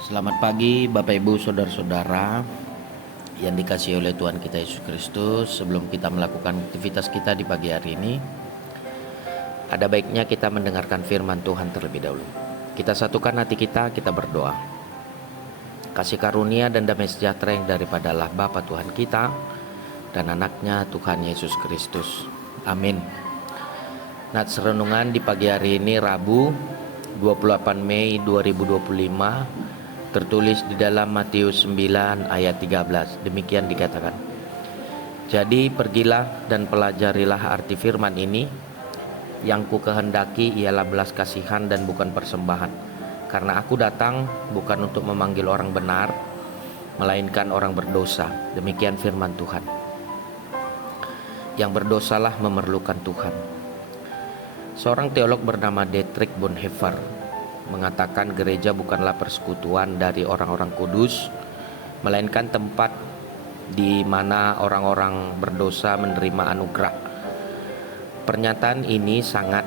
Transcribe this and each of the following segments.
Selamat pagi Bapak Ibu Saudara-saudara yang dikasihi oleh Tuhan kita Yesus Kristus. Sebelum kita melakukan aktivitas kita di pagi hari ini, ada baiknya kita mendengarkan firman Tuhan terlebih dahulu. Kita satukan hati kita berdoa. Kasih karunia dan damai sejahtera yang daripada Allah Bapa Tuhan kita dan anaknya Tuhan Yesus Kristus. Amin. Nats renungan di pagi hari ini Rabu 28 Mei 2025 tertulis di dalam Matius 9 ayat 13. Demikian dikatakan, jadi pergilah dan pelajarilah arti firman ini, yang ku kehendaki ialah belas kasihan dan bukan persembahan, karena aku datang bukan untuk memanggil orang benar, melainkan orang berdosa. Demikian firman Tuhan. Yang berdosalah memerlukan Tuhan. Seorang teolog bernama Dietrich Bonhoeffer mengatakan gereja bukanlah persekutuan dari orang-orang kudus, melainkan tempat di mana orang-orang berdosa menerima anugerah. Pernyataan ini sangat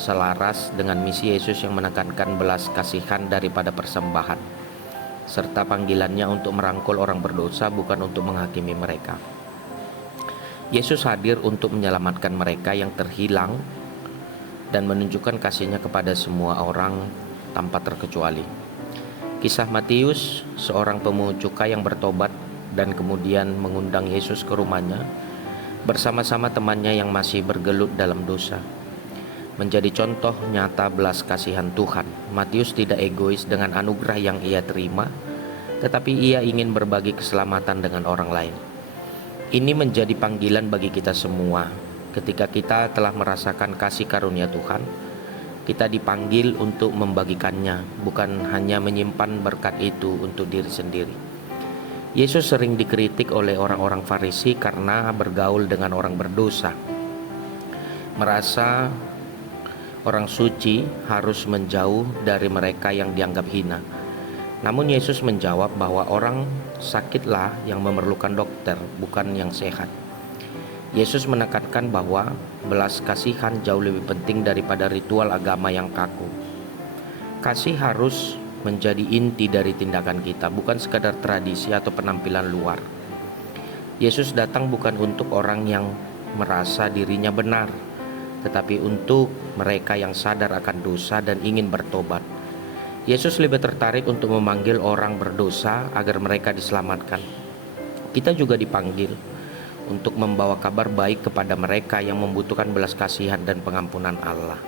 selaras dengan misi Yesus yang menekankan belas kasihan daripada persembahan, serta panggilannya untuk merangkul orang berdosa, bukan untuk menghakimi mereka. Yesus hadir untuk menyelamatkan mereka yang terhilang dan menunjukkan kasih-Nya kepada semua orang tanpa terkecuali. Kisah Matius, seorang pemungut cukai yang bertobat dan kemudian mengundang Yesus ke rumahnya bersama-sama temannya yang masih bergelut dalam dosa, menjadi contoh nyata belas kasihan Tuhan. Matius tidak egois dengan anugerah yang ia terima, tetapi ia ingin berbagi keselamatan dengan orang lain. Ini menjadi panggilan bagi kita semua. Ketika kita telah merasakan kasih karunia Tuhan, kita dipanggil untuk membagikannya, bukan hanya menyimpan berkat itu untuk diri sendiri. Yesus sering dikritik oleh orang-orang Farisi karena bergaul dengan orang berdosa. Merasa orang suci harus menjauh dari mereka yang dianggap hina. Namun Yesus menjawab bahwa orang sakitlah yang memerlukan dokter, bukan yang sehat. Yesus menekankan bahwa belas kasihan jauh lebih penting daripada ritual agama yang kaku. Kasih harus menjadi inti dari tindakan kita, bukan sekadar tradisi atau penampilan luar. Yesus datang bukan untuk orang yang merasa dirinya benar, tetapi untuk mereka yang sadar akan dosa dan ingin bertobat. Yesus lebih tertarik untuk memanggil orang berdosa agar mereka diselamatkan. Kita juga dipanggil untuk membawa kabar baik kepada mereka yang membutuhkan belas kasihan dan pengampunan Allah.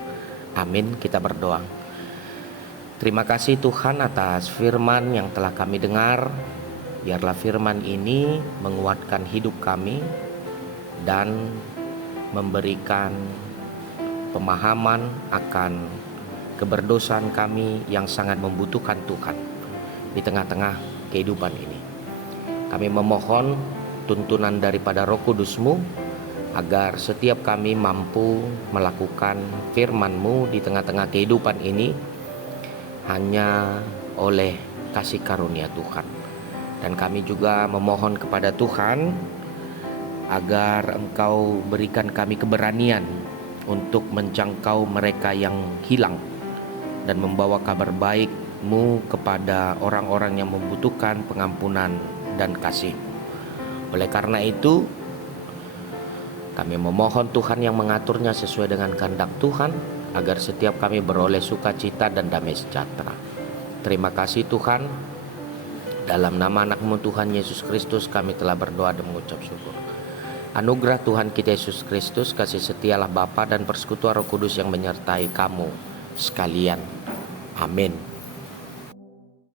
Amin. Kita berdoa. Terima kasih Tuhan atas firman yang telah kami dengar. Biarlah firman ini menguatkan hidup kami dan memberikan pemahaman akan keberdosaan kami yang sangat membutuhkan Tuhan di tengah-tengah kehidupan ini. Kami memohon tuntunan daripada Roh Kudus-Mu agar setiap kami mampu melakukan firman-Mu di tengah-tengah kehidupan ini hanya oleh kasih karunia Tuhan. Dan kami juga memohon kepada Tuhan agar Engkau berikan kami keberanian untuk menjangkau mereka yang hilang dan membawa kabar baik-Mu kepada orang-orang yang membutuhkan pengampunan dan kasih. Oleh karena itu, kami memohon Tuhan yang mengaturnya sesuai dengan kehendak Tuhan, agar setiap kami beroleh sukacita dan damai sejahtera. Terima kasih Tuhan. Dalam nama anak-Mu Tuhan Yesus Kristus kami telah berdoa dan mengucap syukur. Anugerah Tuhan kita Yesus Kristus, kasih setialah Bapa dan persekutuan Roh Kudus yang menyertai kamu sekalian. Amin.